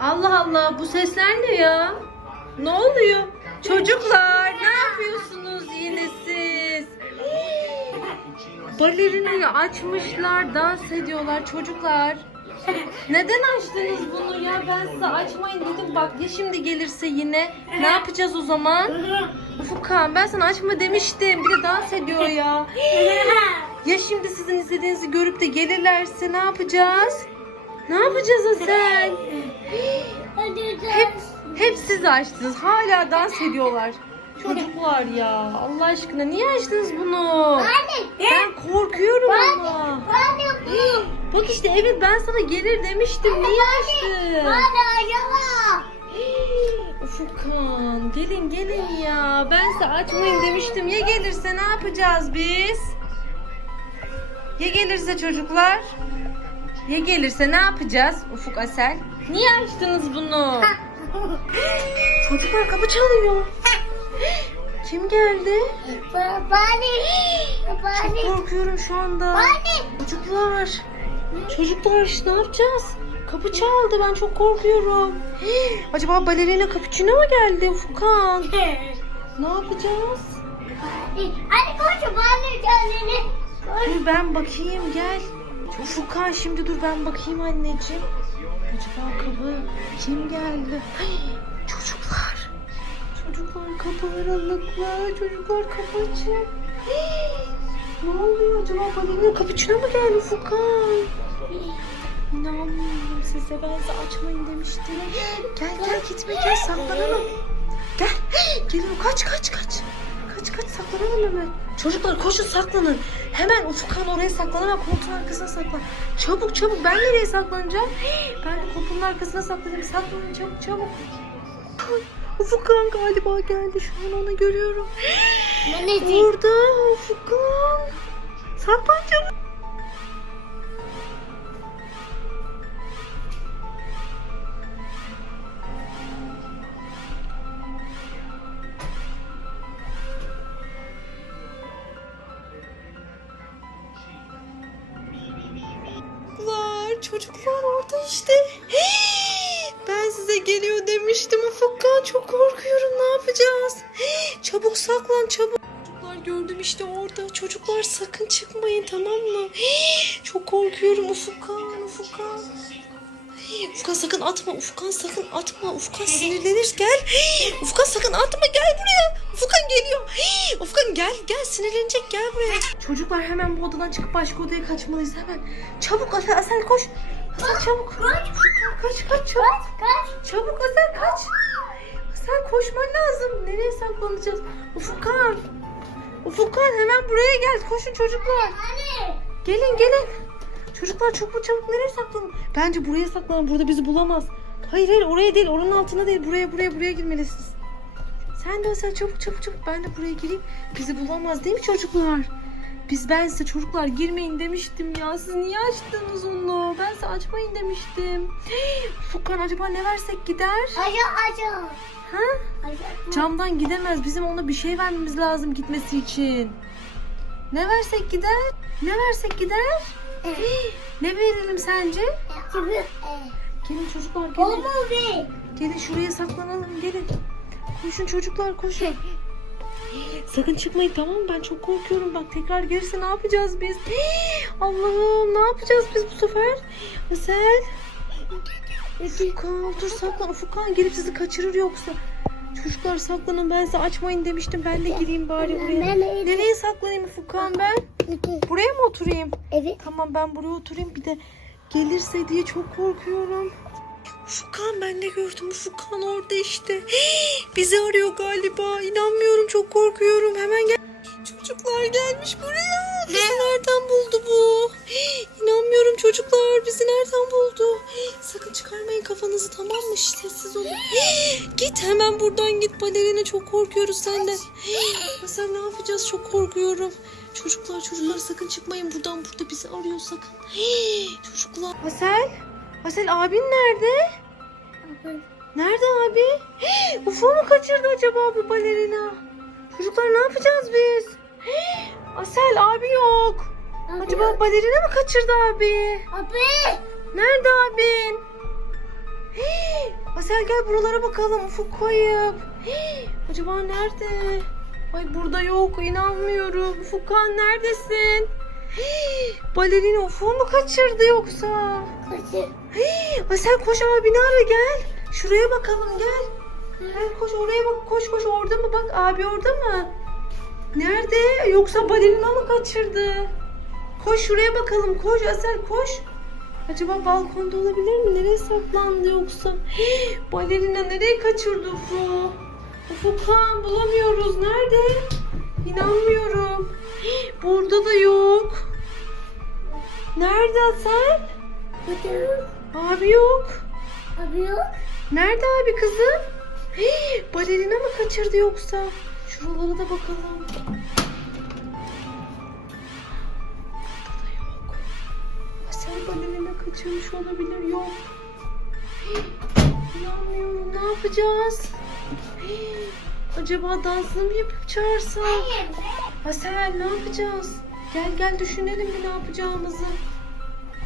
Allah Allah bu sesler ne ya? Ne oluyor? Çocuklar ne yapıyorsunuz yine siz? Balerinayı açmışlar, dans ediyorlar çocuklar. Neden açtınız bunu ya? Ben size açmayın dedim. Bak ya şimdi gelirse yine. Ne yapacağız o zaman? Ufukhan ben sana açma demiştim. Bir de dans ediyor ya. Ya şimdi sizin istediğinizi görüp de gelirlerse ne yapacağız? Ne yapacağız Asel? Hep, hep siz açtınız. Hala dans ediyorlar. Çocuklar ya. Allah aşkına niye açtınız bunu? Ben korkuyorum ama. Bak işte evet ben sana gelir demiştim. Niye açtın? Ufukhan gelin gelin ya. Ben size açmayın demiştim. Ya gelirse ne yapacağız biz? Ya gelirse çocuklar? Ya gelirse ne yapacağız Ufuk Asel? Niye açtınız bunu? Çocuklar kapı çalıyor. Kim geldi? Çok korkuyorum şu anda. Çocuklar. Çocuklar ne yapacağız? Kapı çaldı ben çok korkuyorum. Acaba balerina kapıçına mı geldi Furkan? Ne yapacağız? Hadi koş. Dur ben bakayım gel. Furkan şimdi dur ben bakayım anneciğim. Acaba kapı kim geldi? Ay, çocuklar. Çocuklar kapı aralıklı. Çocuklar kapı açık. Ne oluyor acaba balerina kapıçına mı geldi Furkan? İnanmıyorum size ben size açmayın demiştim. Gel gel gitme gel saklanalım. Gel. Geliyor kaç kaç kaç. Saklanalım hemen. Çocuklar koşun saklanın. Hemen Ufukhan oraya saklan hemen koltuğun arkasına saklan. Çabuk çabuk ben nereye saklanacağım? Ben de koltuğun arkasına saklanacağım. Saklanın çabuk çabuk. Ufukhan galiba geldi şu an onu görüyorum. Anneciğim. Orada Ufukhan. Saklan çabuk. Çocuklar, orada işte. Ben size geliyor demiştim Ufukkan. Çok korkuyorum. Ne yapacağız? Çabuk saklan çabuk. Çocuklar gördüm işte orada. Çocuklar sakın çıkmayın tamam mı? Çok korkuyorum Ufukkan, Ufukkan. Ufkan sakın atma. Ufkan sakın atma. Ufkan sinirlenir. Gel. Ufkan sakın atma. Gel buraya. Ufkan geliyor. Ufkan gel gel sinirlenecek. Gel buraya. Çocuklar hemen bu odadan çıkıp başka odaya kaçmalıyız hemen. Çabuk Asel, Asel koş. Asel çabuk. Ufkan kaç kaç çabuk. Kaç. Çabuk Asel kaç. Asel koşman lazım. Nereye saklanacağız? Ufukkan. Ufukkan hemen buraya gel. Koşun çocuklar. Gelin gelin. Çocuklar çok mu çabuk nereye saklanın? Bence buraya saklanın. Burada bizi bulamaz. Hayır hayır oraya değil. Oranın altına değil. Buraya buraya buraya girmelisiniz. Sen de sen çabuk çabuk çabuk. Ben de buraya gireyim. Bizi bulamaz değil mi çocuklar? Biz ben size çocuklar girmeyin demiştim ya. Siz niye açtınız onu? Ben size açmayın demiştim. Furkan acaba ne versek gider? Acı acı. Ha? Acı. Camdan gidemez. Bizim ona bir şey vermemiz lazım gitmesi için. Ne versek gider? Ne versek gider? Ne verelim sence? Gelin çocuklar gelin. Gelin şuraya saklanalım gelin. Koşun çocuklar koşun. Sakın çıkmayın tamam mı? Ben çok korkuyorum. Bak tekrar gelirse ne yapacağız biz? Allah'ım ne yapacağız biz bu sefer? Asel. Ufukhan dur saklan. Ufukhan gelip sizi kaçırır yoksa. Çocuklar saklanın ben size açmayın demiştim. Ben de gireyim bari buraya. Nereye? Saklanayım Ufukhan ben? Buraya mı oturayım? Evet. Tamam ben buraya oturayım bir de gelirse diye çok korkuyorum. Furkan ben de gördüm. Furkan orada işte. Bizi arıyor galiba. İnanmıyorum çok korkuyorum. Hemen gel. Çocuklar gelmiş buraya. Bizi nereden buldu bu? İnanmıyorum çocuklar. Bizi nereden buldu? Sakın çıkarmayın kafanızı tamam mı? Şş, Sessiz olun. Git hemen buradan git. Balerina çok korkuyoruz senden. Sen ne yapacağız? Çok korkuyorum. Çocuklar çocuklar sakın çıkmayın buradan. Burada bizi arıyor sakın. Çocuklar. Asel. Asel abin nerede? Nerede abi? Ufo mu kaçırdı acaba bu balerina? Çocuklar ne yapacağız biz? Asel abi yok. Acaba balerina mı kaçırdı abi? Abi. Nerede abin? Asel gel buralara bakalım. Ufuk kayıp. Hii, acaba nerede? Ay burada yok. inanmıyorum. Ufukkan neredesin? Hii, balerina Ufuk'u mu kaçırdı yoksa? Kaçır. Hii, Asel koş abini ara gel. Şuraya bakalım gel. Gel koş oraya bak. Koş koş orada mı bak. Abi orada mı? Nerede? Yoksa balerina mı kaçırdı? Koş şuraya bakalım. Koş Asel koş. Acaba balkonda olabilir mi? Nereye saklandı yoksa? Hii, balerina nereye kaçırdı Ufuk? Ufukhan bulamıyoruz. Nerede? İnanmıyorum. Hii, burada da yok. Nerede Asel? Kaçır. Abi yok. Abi yok. Nerede abi kızım? Hii, balerina mı kaçırdı yoksa? Şuralara da bakalım. Burada da yok. Asel balerina kaçırmış olabilir. Yok. İnanmıyorum. Ne yapacağız? Acaba dansını mı yapıp çağırsak? Hayır. Asel ne yapacağız? Gel gel düşünelim bir ne yapacağımızı.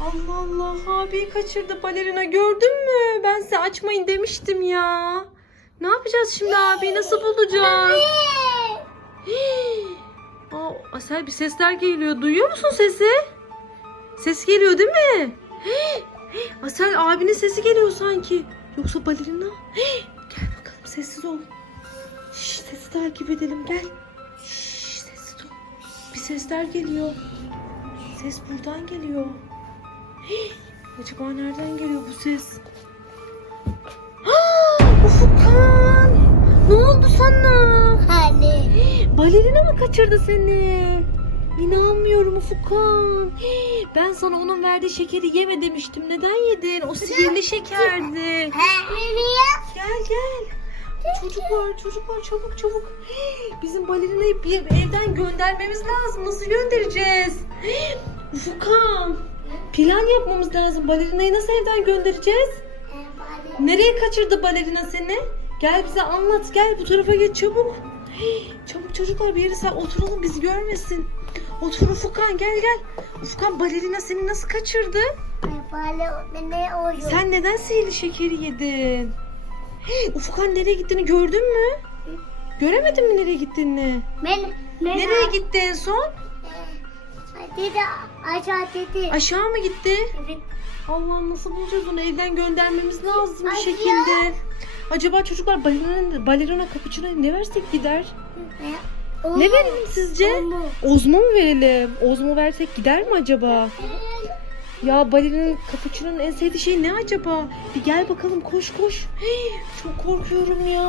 Allah Allah abi kaçırdı balerina gördün mü? Ben size açmayın demiştim ya. Ne yapacağız şimdi abi nasıl bulacağız? Hii. Aa, Asel bir sesler geliyor. Duyuyor musun sesi? Ses geliyor değil mi? Hii. Asel abinin sesi geliyor sanki. Yoksa balerina? Hii. Gel bakalım sessiz ol. Şş, sesi takip edelim gel. Şş, sessiz ol. Bir sesler geliyor. Ses buradan geliyor. Hii. Acaba nereden geliyor bu ses? Ah, Ufukkan! Ne oldu sana? Balerina mı kaçırdı seni? İnanmıyorum Ufukkan. Hii, Ben sana onun verdiği şekeri yeme demiştim. Neden yedin? O sihirli şekerdi. Gel gel. Çocuklar çocuklar çabuk çabuk. Hii, Bizim balerinayı bir evden göndermemiz lazım. Nasıl göndereceğiz? Hii, Ufukkan. Plan yapmamız lazım. Balerinayı nasıl evden göndereceğiz? Nereye kaçırdı balerina seni? Gel bize anlat. Gel bu tarafa geç çabuk. Hii, Çabuk çocuklar bir yere sen oturalım bizi görmesin. Otur Ufukkan gel gel. Ufukkan balerina seni nasıl kaçırdı? Bale ne oluyor? Sen neden sihirli şekeri yedin? Hey, Ufukhan nereye gittiğini gördün mü? Göremedin mi nereye gittiğini? Ben ben Nereye gitti en son? Dedi aşağı dedi. Aşağı mı gitti? Evet. Allah'ım nasıl bulacağız onu evden göndermemiz lazım bir şekilde. Acaba çocuklar balerina, balerina cappuccino'ya ne versek gider? Ne? Ne verelim sizce? Ozmo mu verelim? Ozmo versek gider mi acaba? Ya balerinin cappuccino'nun en sevdiği şey ne acaba? Bir gel bakalım koş koş. Hey, çok korkuyorum ya.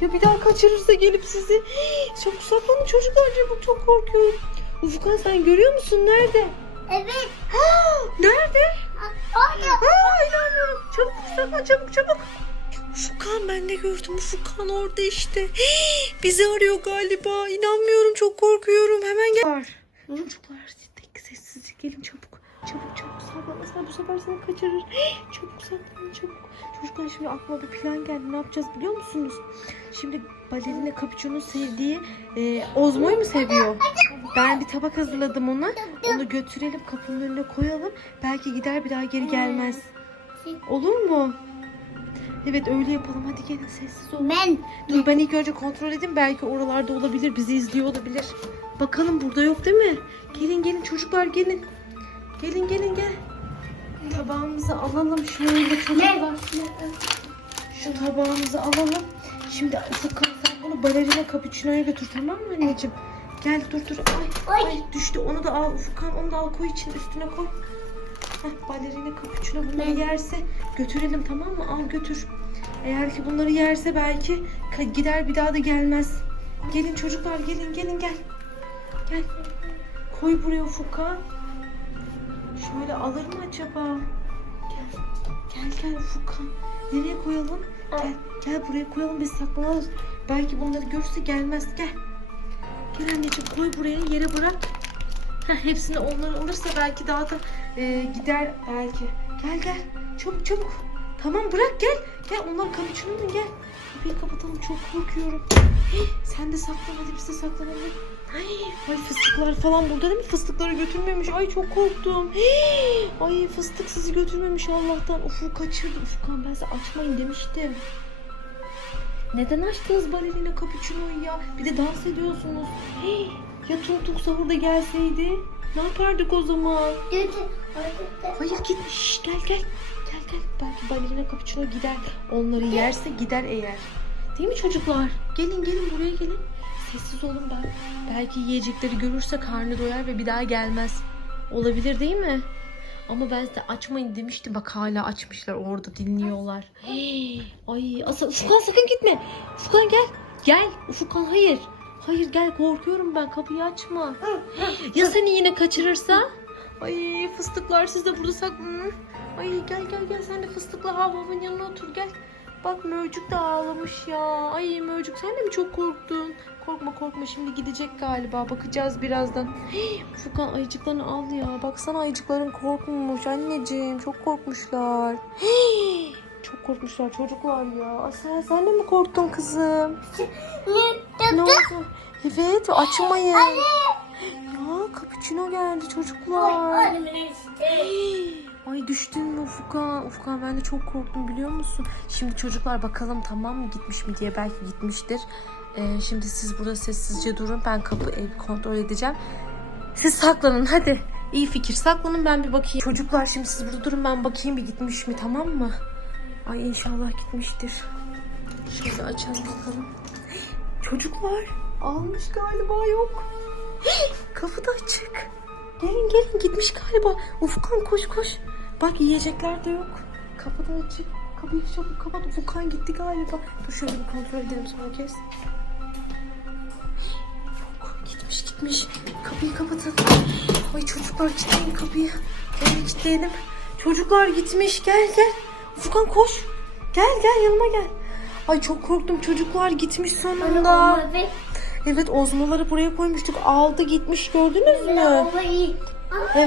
Ya bir daha kaçırırsa gelip sizi. Hey, çabuk saklanın çocuklar çabuk çok korkuyorum. Ufukhan sen görüyor musun? Nerede? Evet. Ha, nerede? Orada. Aa inanmıyorum. Çabuk saklan çabuk çabuk. Ufukhan ben de gördüm. Ufukhan orada işte. Hey, bizi arıyor galiba. İnanmıyorum çok korkuyorum. Hemen gel. Var. Çocuklar tek sessizlik gelin çabuk. Çabuk çabuk saklan. Asla bu sefer seni kaçırır. Hey, çabuk saklan çabuk. Çocuklar şimdi aklıma bir plan geldi. Ne yapacağız biliyor musunuz? Şimdi balerina Capuchon'un sevdiği e, Ozmo'yu mu seviyor? Ben bir tabak hazırladım ona. Onu götürelim kapının önüne koyalım. Belki gider bir daha geri gelmez. Olur mu? Evet öyle yapalım. Hadi gelin sessiz olun. Ben. Dur ben ilk önce kontrol edeyim. Belki oralarda olabilir. Bizi izliyor olabilir. Bakalım burada yok değil mi? Gelin gelin çocuklar gelin. Gelin gelin gel. Tabağımızı alalım şöyle çocuklar. Şu tabağımızı alalım. Şimdi Ufukkan sen bunu balerina cappuccino'ya götür tamam mı anneciğim? Gel dur dur. Ay, Ay. ay düştü. Onu da al Ufukkan. Onu da al koy için üstüne koy. Heh, balerina cappuccino bunları yerse götürelim tamam mı? Al götür. Eğer ki bunları yerse belki gider bir daha da gelmez. Gelin çocuklar gelin gelin gel. Gel. Koy buraya Ufukkan. Şöyle alır mı acaba? Gel. Gel gel Ufukkan. Nereye koyalım? Gel, gel buraya koyalım biz saklanalım. Belki bunları görürse gelmez. Gel. Gel anneciğim koy buraya yere bırak. Heh, hepsini onları alırsa belki daha da e, gider belki. Gel gel. Çabuk çabuk. Tamam bırak gel. Gel onları kapıçınladın gel. Kapıyı kapatalım çok korkuyorum. Hih, sen de saklan hadi biz de saklanalım. Ay, ay fıstıklar falan burada değil mi? Fıstıkları götürmemiş. Ay çok korktum. Ay fıstık sizi götürmemiş Allah'tan. Ufuk kaçırdı. Ufukhan ben size açmayın demiştim. Neden açtınız balerina cappuccino'yu ya? Bir de dans ediyorsunuz. Hii, Ya Tung sahurda gelseydi? Ne yapardık o zaman? Hayır gitmiş. Şş, Gel gel. Gel gel. Belki balerina cappuccino gider. Onları yerse gider eğer. Değil mi çocuklar? Gelin gelin buraya gelin. Sessiz olun ben. Belki yiyecekleri görürse karnı doyar ve bir daha gelmez. Olabilir değil mi? Ama ben size açmayın demiştim. Bak hala açmışlar orada dinliyorlar. Hey, ay Asa, Ufukhan sakın gitme. Ufukhan gel. Gel. Ufukhan hayır. Hayır gel korkuyorum ben kapıyı açma. Ya seni yine kaçırırsa? Ay fıstıklar siz de burada saklanın. Ay gel gel gel sen de fıstıkla Havva'nın yanına otur gel. Bak Mövcük de ağlamış ya. Ay Mövcük sen de mi çok korktun? Korkma korkma şimdi gidecek galiba. Bakacağız birazdan. Hey, Furkan ayıcıklarını al ya. Baksana ayıcıkların korkmuş anneciğim. Çok korkmuşlar. Hey, çok korkmuşlar çocuklar ya. Asel sen de mi korktun kızım? Ne oldu? Evet açmayın. Ya cappuccino geldi çocuklar. Ay düştün mü Ufuk'a? Ufuk'a ben de çok korktum biliyor musun? Şimdi çocuklar bakalım tamam mı gitmiş mi diye belki gitmiştir. Ee, şimdi siz burada sessizce durun. Ben kapı ev kontrol edeceğim. Siz saklanın hadi. İyi fikir saklanın ben bir bakayım. Çocuklar şimdi siz burada durun ben bakayım bir gitmiş mi tamam mı? Ay inşallah gitmiştir. Şöyle açalım bakalım. Çocuklar almış galiba yok. Kapı da açık. Gelin gelin gitmiş galiba. Ufukhan koş koş. Bak yiyecekler de yok. Kapı da açık. Kapıyı çabuk kapat. Ufukhan gitti galiba. Dur şöyle bir kontrol edelim son kez. Yok gitmiş gitmiş. Kapıyı kapatalım. Ay çocuklar kilitleyin kapıyı. Gel kilitleyelim. Çocuklar gitmiş gel gel. Ufukhan koş. Gel gel yanıma gel. Ay çok korktum çocuklar gitmiş sonunda. Evet ozmaları buraya koymuştuk. Aldı gitmiş gördünüz mü? İyi.